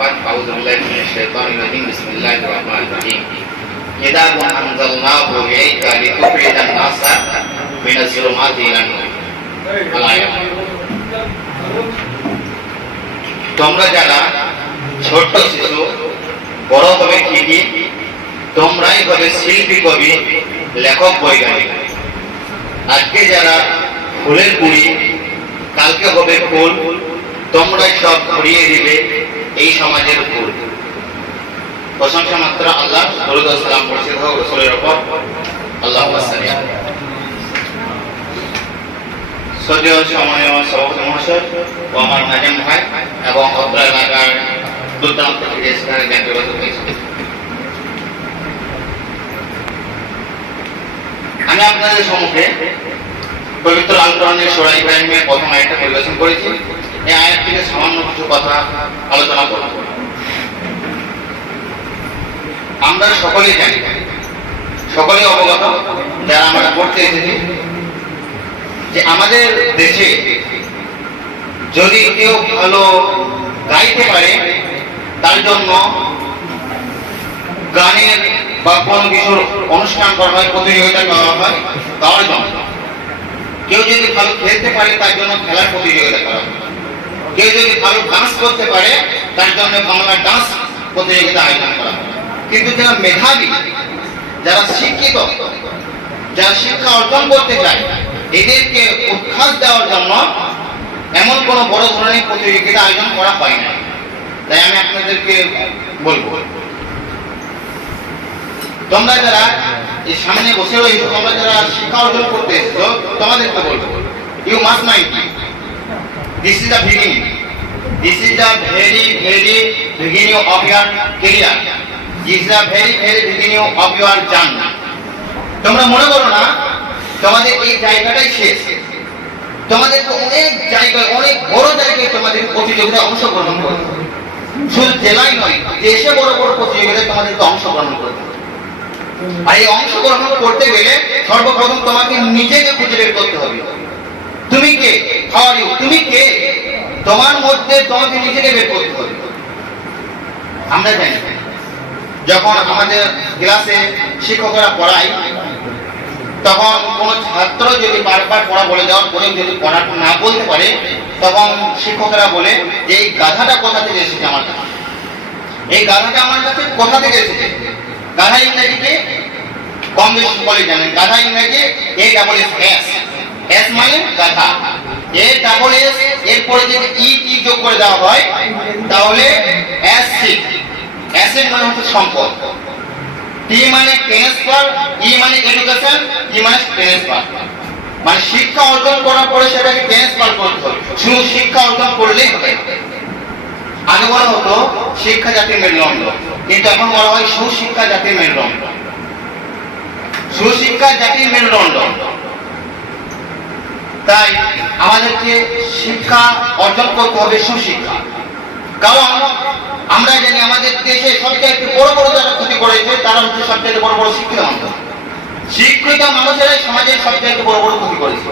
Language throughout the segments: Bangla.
بعد أعوذ بالله من الشيطان الرجيم بسم الله الرحمن الرحيم كتاب أنزلناه إليك لتخرج الناس من الظلمات إلى النور الآية তোমরা যারা ছোট্ট শিশু বড় হবে ঠিকই তোমরাই হবে শিল্পী কবি লেখক বৈজ্ঞানিক আজকে যারা ফুলের কুড়ি কালকে হবে ফুল তোমরাই সব ঘুরিয়ে দিবে এই সমাজের ফুল প্রশংসা মাত্র আল্লাহ ও সালাম পরিচিত রসুলের ওপর। আল্লাহ সদীয় সময় মহাশয় ও আমার নাজাম ভাই এবং হয়েছে আমি আপনাদের সম্মুখে পবিত্র আল কোরআনের প্রথম আয়াতটা পরিবেশন করেছি। এই আয়াত থেকে সামান্য কিছু কথা আলোচনা করব। আমরা সকলেই জানি, সকলেই অবগত, যারা আমরা পড়তে এসেছি, যে আমাদের দেশে যদি কেউ ভালো গাইতে পারে, তার জন্য গানের বা কোনো কিছুর অনুষ্ঠান করা হয়, প্রতিযোগিতা করা হয়, তার জন্য। কেউ যদি ভালো খেলতে পারে, তার জন্য খেলার প্রতিযোগিতা করা হয়। কেউ যদি ভালো ডান্স করতে পারে, তার জন্য বাংলা ডান্স প্রতিযোগিতা আয়োজন করা কিন্তু যারা মেধাবী, যারা শিক্ষিত, যারা শিক্ষা অর্জন করতে চায়, এদেরকে উৎসাহ দেওয়ার জন্য এমন কোনো বড় ধরনের প্রতিযোগিতা আয়োজন করা হয় না। তাই আমি আপনাদেরকে বলব, তোমরা যারা এই সামনে বসে রয়েছো, তোমরা যারা শিক্ষা অর্জন করতে এসেছ, তোমাদেরকে বলব you must mind this is the beginning this is the very very beginning of your career this is the very very beginning of your journey তোমরা মনে করো না, তোমাদের এই জায়গাটাই শেষ। তোমাদের তো অনেক জায়গায়, অনেক বড় জায়গায় তোমাদের প্রতিযোগিতায় অংশগ্রহণ করতে হবে। শুধু জেলায় নয়, দেশে বড় বড় প্রতিযোগিতায় তোমাদেরকে অংশগ্রহণ করতে হবে। আর এই অংশগ্রহণ করতে গেলে সর্বপ্রথম তোমাকে নিজেকে খুঁজে বের করতে হবে। তুমি কে? ইউ তুমি কে? তোমার মধ্যে তোমাকে নিজেকে বের করতে হবে। আমরা জানি, যখন আমাদের ক্লাসে শিক্ষকরা পড়ায়, তখন কোনো ছাত্র যদি বারবার পড়া বলে দেওয়ার পরে যদি পড়াটা না বলতে পারে, তখন শিক্ষকরা বলে, যে এই গাধাটা কোথা থেকে এসেছে আমার কাছে? এই গাধাটা আমার কাছে কোথা থেকে এসেছে? গাধা ইংরেজিকে কম বেশি বলে জানেন। গাধা ইংরেজি A double S S S মানে গাধা। এ ডাবল এস এরপরে যদি ই টি যোগ করে দেওয়া হয়, তাহলে এস সি অ্যাসেট মানে হচ্ছে সম্পদ। টি মানে ট্রান্সফার ই মানে এডুকেশন ই মানে ট্রান্সফার মানে শিক্ষা অর্জন করার পরে সেটাকে ট্রান্সফার করতে হবে। শুধু শিক্ষা অর্জন করলেই হবে। আগে বলা হতো, শিক্ষা জাতির মেরুদণ্ড। কিন্তু এখন বলা হয় সুশিক্ষা জাতির মেরুদণ্ড। সুশিক্ষা জাতির মেরুদণ্ড। তাই আমাদেরকে শিক্ষা অর্জন করতে হবে সুশিক্ষা। কারণ আমরা জানি আমাদের দেশে সবচেয়ে বড় বড় যারা ক্ষতি করেছে, তারা হচ্ছে সবচেয়ে বড় বড় শিক্ষিত মানুষ। শিক্ষিত মানুষেরাই সমাজের সবচেয়ে বড় বড় ক্ষতি করেছে।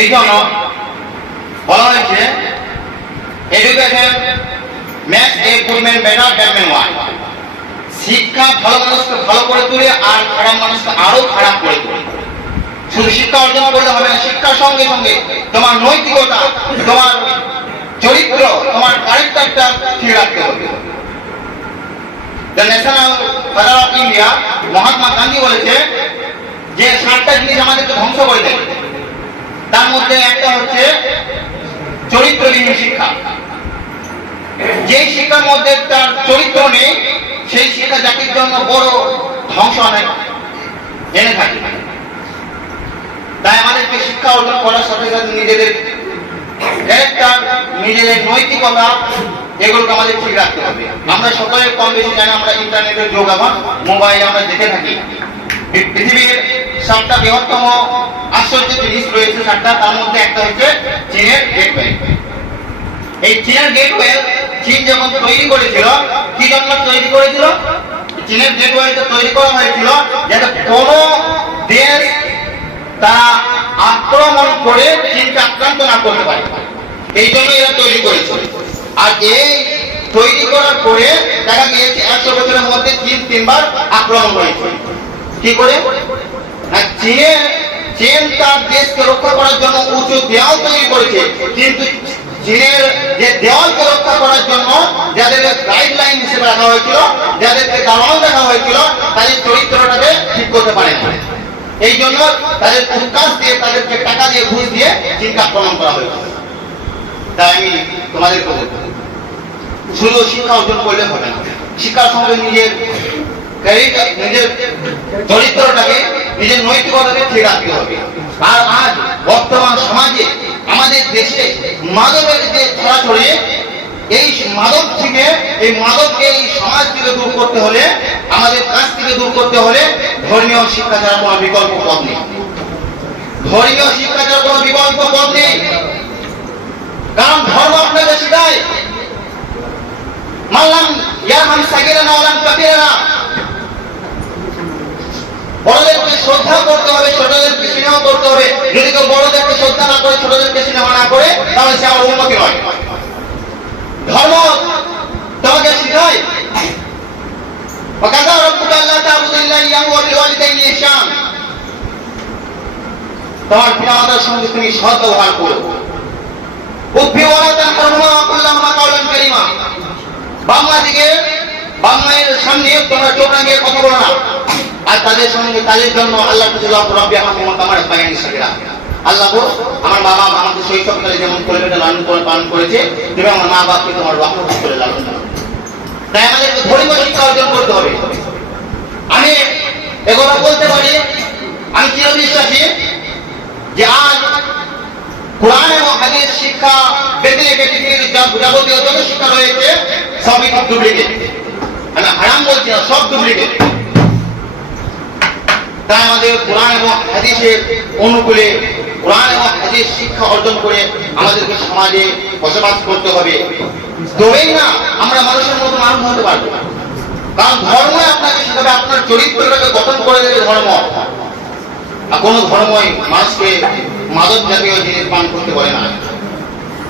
এই জন্য বলা হয়েছে education makes good man better bad man one শিক্ষা ভালো মানুষকে ভালো করে তোলে আর খারাপ মানুষকে আরও খারাপ করে তোলে। শুধু শিক্ষা অর্জন করলে হবে না, শিক্ষার সঙ্গে সঙ্গে তোমার নৈতিকতা, তোমার চরিত্র, তোমার ক্যারেক্টারটা ঠিক রাখতে হবে দ্য মহাত্মা গান্ধী বলেছে যে সাতটা জিনিস আমাদেরকে ধ্বংস করে দেবে তার মধ্যে একটা হচ্ছে চরিত্রহীন শিক্ষা। যে শিক্ষার মধ্যে তার চরিত্র নেই, সেই শিক্ষা জাতির জন্য বড় ধ্বংস অনেক এনে থাকে। শিক্ষা অর্জন করার সাথে সাথে নিজেদের নিজেদের নৈতিকতা এগুলোকে আমাদের ঠিক রাখতে হবে। আমরা সকলে কম বেশি জানি আমরা ইন্টারনেটের যোগ এখন মোবাইলে আমরা দেখে থাকি। পৃথিবীর সাতটা বৃহত্তম আশ্চর্য জিনিস রয়েছে সাতটা, তার মধ্যে একটা হচ্ছে চীনের গেটওয়ে এই চীনের গেটওয়ে চীন যখন তৈরি করেছিল, কি জন্য তৈরি করেছিল? চীনের গেটওয়েটা তৈরি করা হয়েছিল যাতে কোনো দেশ তারা আক্রমণ করে চীনকে আক্রান্ত না করতে পারে। এই জন্য এরা তৈরি করেছিল আর এই তৈরি করার পরে দেখা গিয়েছে, একশো বছরের মধ্যে তিন তিনবার আক্রমণ হয়েছে কি করে? না চীনে চীন তার দেশকে রক্ষা করার জন্য উঁচু দেওয়াল তৈরি করেছে। কিন্তু চীনের যে দেওয়ালকে রক্ষা করার জন্য যাদের গাইডলাইন হিসেবে রাখা হয়েছিল, যাদেরকে দালাল রাখা হয়েছিল, তাদের চরিত্রটাকে ঠিক করতে পারে এই জন্য তাদের উৎকাশ দিয়ে, তাদেরকে টাকা দিয়ে, ঘুষ দিয়ে চীনকে আক্রমণ করা হয়েছে। তাই আমি তোমাদেরকে বলব শুধু শিক্ষা অর্জন করলে হবে না, শিক্ষার সঙ্গে নিজের নিজের চরিত্রটাকে নিজের নৈতিকতাকে ঠিক রাখতে হবে। আর আজ বর্তমান সমাজে, আমাদের দেশে মাদকের যে এই মাদক থেকে, এই মাদককে এই সমাজ থেকে দূর করতে হলে, আমাদের কাছ থেকে দূর করতে হলে ধর্মীয় শিক্ষা ছাড়া কোনো বিকল্প পথ নেই। ধর্মীয় শিক্ষা ছাড়া কোনো বিকল্প পথ নেই। কারণ ধর্ম আপনাকে শেখায় মানলাম ইয়ারহাম সাগিরানা ওয়ালাম কাবিরানা বড়দেরকে শ্রদ্ধা করতে হবে, ছোটদেরকে স্নেহ করতে হবে। যদি কেউ বড়দেরকে শ্রদ্ধা না করে, ছোটদেরকে স্নেহ না করে, তাহলে সে আমার উন্নতি নয়। ধর্ম তোমাকে শেখায় وكذا ربك الا تعبد الا اياه وبالوالدين احسان তোমার পিতামাতার সঙ্গে তুমি সৎ ব্যবহার করো উদ্ভি ওয়ালা তানহারহুমা ওয়া কুল লাহুমা কাওলান কারীমা বাংলা দিকে বাংলার সামনে তোমরা চোখ রাঙিয়ে কথা বলো না আর তাদের সঙ্গে তাদের জন্য আল্লাহ কাছে রব্বি হাকুমা কামার বায়ানি সাকিরা আল্লাহ গো আমার বাবা আমাকে শৈশবকালে যেমন করে বেটা লালন করে পালন করেছে তুমি আমার মা বাপকে তোমার রহমত করে লালন করো। তাই আমাদেরকে ধর্মীয় শিক্ষা অর্জন করতে হবে। আমি এগুলো বলতে পারি, আমি চিরবিশ্বাসী যে আজ কোরআন এবং হাদিস শিক্ষা ব্যতিরেকে পৃথিবীর যাবতীয় যত শিক্ষা রয়েছে, সবই ডুপ্লিকেট আমি হারাম বলছি না, সব ডুপ্লিকেট তাই আমাদের কোরআন এবং হাদিসের অনুকূলে কোরআন এবং হাদিস শিক্ষা অর্জন করে আমাদেরকে সমাজে বসবাস করতে হবে। তবেই না আমরা মানুষের মতো মানুষ হতে পারব। কারণ ধর্ম আপনাকে শেখাবে আপনার চরিত্রটাকে গঠন করে দেবে ধর্ম। আর কোন ধর্মই মানুষকে মাদক জাতীয় জিনিস পান করতে বলে না।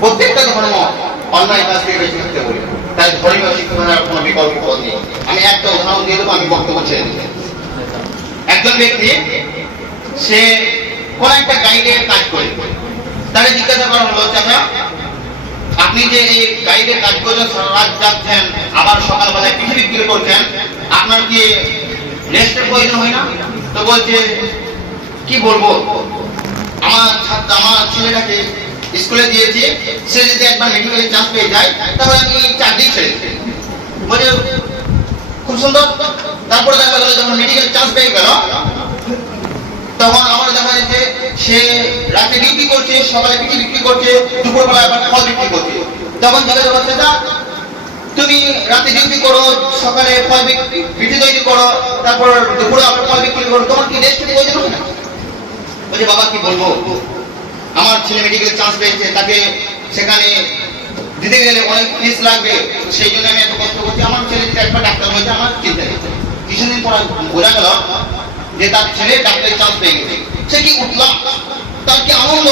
প্রত্যেকটা ধর্ম অন্যায় কাজ থেকে বেঁচে থাকতে বলে তাই ধর্মীয় শিক্ষার কোনো বিকল্প পথ নেই। আমি একটা উদাহরণ দিয়ে দেবো, আমি বক্তব্য ছেড়ে দিতে একজন ব্যক্তি, সে কোন একটা গাইডের কাজ করে। তাকে জিজ্ঞাসা করা হলো, চাচা, আপনি যে এই গাইডের কাজ করছেন রাত যাচ্ছেন, আবার সকালবেলায় কিছু বিক্রি করছেন, আপনার কি রেস্টের প্রয়োজন হয় না? তো বলছে, কি বলব? আমার ছাত্র, আমার ছেলেটাকে স্কুলে দিয়েছি, সে যদি একবার মেডিকেলে চান্স পেয়ে যায়, তাহলে আমি চাকরি ছেড়ে দিই বলে খুব সুন্দর। তারপরে দেখা গেল, যখন মেডিকেল চান্স পেয়ে গেল, তখন আমার দেখা যাচ্ছে সে রাতে ডিউটি করছে সকালে বিক্রি বিক্রি করছে? দুপুরবেলা আবার ফল বিক্রি করছে। তখন জিজ্ঞাসা করছে না তুমি রাতে ডিউটি করো, সকালে ফল বিক্রি বিক্রি তৈরি করো, তারপর দুপুরে আবার ফল বিক্রি করো, তোমার কি রেস্ট প্রয়োজন না? বলছে, বাবা, কি বলব? আমার ছেলে মেডিকেল চান্স পেয়েছে, তাকে সেখানে দিতে গেলে অনেক ফিস লাগবে, সেই জন্য আমি এত কষ্ট করছি। আমার ছেলে একবার ডাক্তার হয়েছে আমার চিন্তা নেই কিছুদিন পর বোঝা গেল যে তার ছেলে ডাক্তারের চান্স পেয়ে গেছে। সে কি উঠলাম তার কি আনন্দ?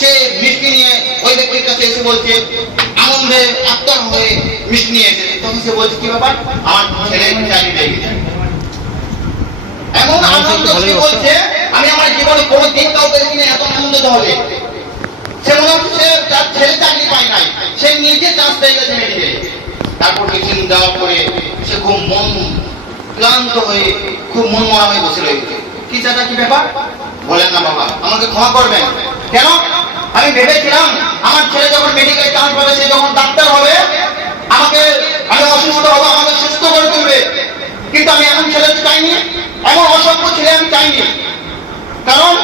সে মিষ্টি নিয়ে ওই ব্যক্তির কাছে এসে বলছে আনন্দে আত্মার হয়ে মিষ্টি নিয়ে এসেছে। তখন সে বলছে কি ব্যাপার? আমার ছেলে চাকরি এমন আনন্দ সে বলছে আমি আমার জীবনে কোনো দিন কাউকে দেখিনি এত আনন্দিত হবে সে মনে হচ্ছে তার ছেলে চাকরি পায় নাই। সে নিজে চান্স পেয়ে গেছে মেডিকেলে তারপর কিছুদিন যাওয়ার পরে সে খুব মন ক্লান্ত হয়ে খুব মন মরা হয়ে বসে রয়েছে কি চাচা কি ব্যাপার? বলেন না বাবা, আমাকে ক্ষমা করবেন। কেন? আমি ভেবেছিলাম, আমার ছেলে যখন মেডিকেল চান্স পাবে সে যখন ডাক্তার হবে, আমাকে আমি অসুস্থ হব, আমাকে সুস্থ করে তুলবে। কিন্তু আমি এমন ছেলে চাইনি, এমন অসভ্য ছেলে আমি চাইনি। কারণ,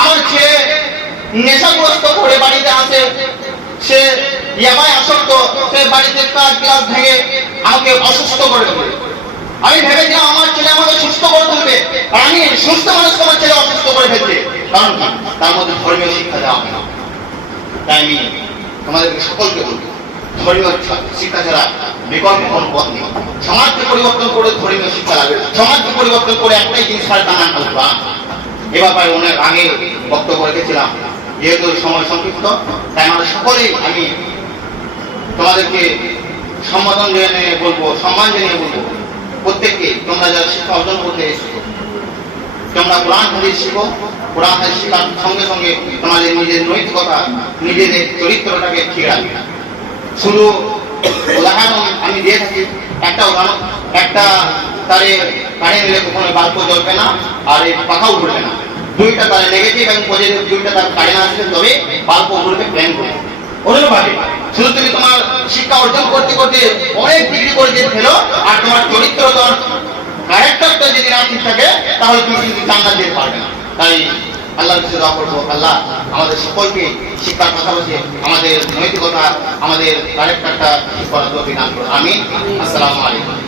আমার ছেলে নেশাগ্রস্ত করে বাড়িতে আসে সে ইয়াবায় আসক্ত, সে বাড়িতে কাজ গ্লাস ভেঙে আমাকে অসুস্থ করে দেবে আমি ভেবেছিলাম আমার ছেলে আমাকে সুস্থ করে তুলবে। আমি সুস্থ মানুষকে আমার ছেলে অসুস্থ করে ফেলছে কারণ? তার মধ্যে ধর্মীয় শিক্ষা দেওয়া হয় না। তাই আমি তোমাদেরকে সকলকে বলব ধর্মীয় শিক্ষা ছাড়া বিকল্প কোন পথ নেই। সমাজকে পরিবর্তন করে ধর্মীয় শিক্ষা লাগবে। সমাজকে পরিবর্তন করে একটাই জিনিস হয় তা না করবা এ ব্যাপারে অনেক আগে বক্তব্য রেখেছিলাম। যেহেতু সময় সংক্ষিপ্ত, তাই আমরা সকলেই আমি তোমাদেরকে সম্বোধন জানিয়ে বলব, সম্মান জানিয়ে বলব। প্রত্যেককে তোমরা যারা শিক্ষা অর্জন করতে এসেছ। তোমরা কোরআন হাদিস শিখো, কোরআন হাদিস শেখার সঙ্গে সঙ্গে তোমাদের নিজের নৈতিকতা, নিজেদের চরিত্রটাকে ঠিক রাখবে। শুধু উদাহরণ আমি দিয়ে থাকি, একটা উদাহরণ, একটা তারে কানে নিলে কখনো বাল্ব জ্বলবে না, আর এই পাখাও ঘুরবে না। দুইটা তার নেগেটিভ এবং পজিটিভ দুইটা তার কারেন্ট আসবে তবে বাল্ব ঘুরবে প্ল্যান করবে অনুরূপভাবে শুধু করতে অনেক বিক্রি করে দিয়েছিল, আর তোমার চরিত্র তোমার ক্যারেক্টারটা যদি না ঠিক থাকে, তাহলে তুমি কিন্তু চান্দা দিতে পারবে না। তাই আল্লাহ কাছে দোয়া করব, আল্লাহ আমাদের সকলকে শিক্ষার পাশাপাশি আমাদের নৈতিকতা, আমাদের ক্যারেক্টারটা ঠিক করার দান আমিন। আসসালামু আলাইকুম।